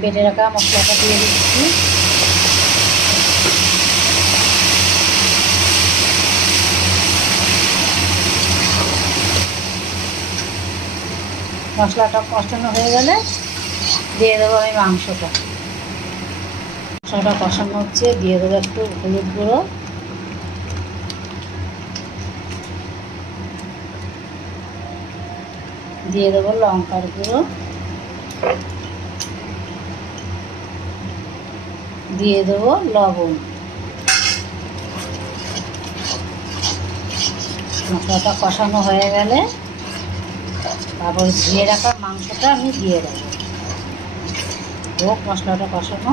বেটে রাখা মশলাটা দিয়ে দিচ্ছি। মশলাটা কষানো হয়ে গেলে দিয়ে দেবো আমি মাংসটা। মশলাটা কষানো হচ্ছে, দিয়ে দেবো একটু হলুদ গুঁড়ো। দিয়ে দেবো লঙ্কার গুঁড়ো। দিয়ে দেবো লবণ। মশলাটা কষানো হয়ে গেলে তারপর ধুয়ে রাখা মাংসটা আমি দিয়ে দেবো। মশলাটা কষানো।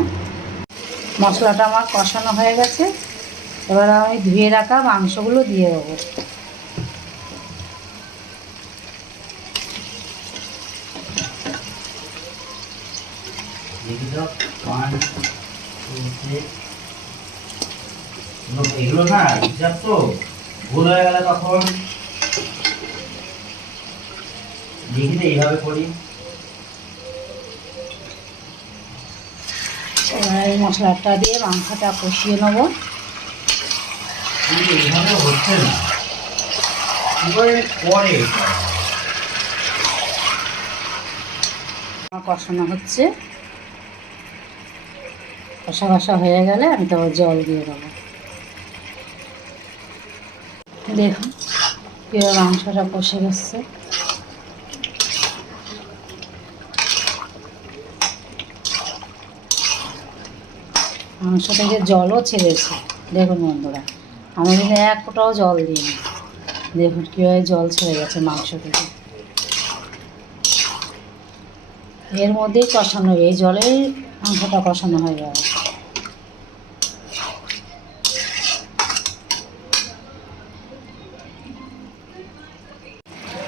মশলাটা আমার কষানো হয়ে গেছে। এবার আমি ধুয়ে রাখা মাংসগুলো দিয়ে দেবো। টু থ্রি এগুলো না হিসাব তো ভুল হয়ে গেলে তখন দেখি তো এইভাবে করি এই মশলাটা দিয়ে মাংসটা কষিয়ে নেব। এইভাবে হচ্ছে না। পরে কষানো হচ্ছে। কষা কষা হয়ে গেলে আমি তারপর জল দিয়ে দেবো। দেখুন, কীভাবে মাংসটা কষে গেছে। মাংস থেকে জলও ছেড়েছে। দেখুন বন্ধুরা, আমি এক ফোঁটাও জল দিইনি। দেখুন কীভাবে জল ছেড়ে গেছে মাংস থেকে। এর মধ্যেই কষানো হবে এই জলেই মাংসটা কষানো হয়ে যাবে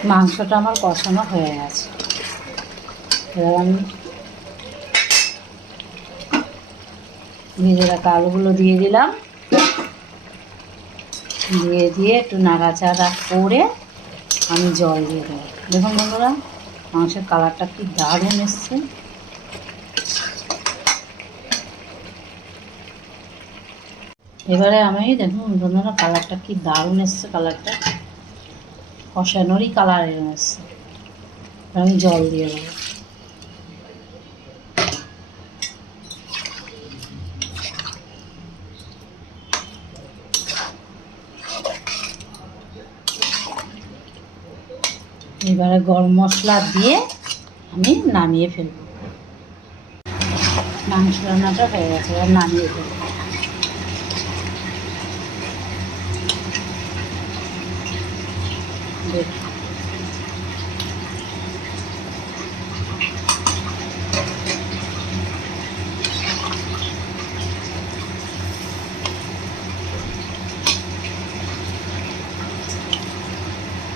মাংসটা আমার কষানো হয়ে গেছে। এবার আমি ভেজে রাখা আলুগুলো দিয়ে দিলাম। দিয়ে দিয়ে একটু নাড়াচাড়া করে আমি জল দিয়ে দেবো। দেখুন বন্ধুরা মাংসের কালারটা কি দারুণ এসছে। এবারে আমি দেখুন বন্ধুরা কালারটা কি দারুণ এসছে কালারটা। কষানোরই কালার এসছে আমি জল দিয়ে দেবো। এবারে গরম মশলা দিয়ে আমি নামিয়ে ফেলব। মাংস রান্নাটা হয়ে গেছে, এবার নামিয়ে ফেলব। দেখ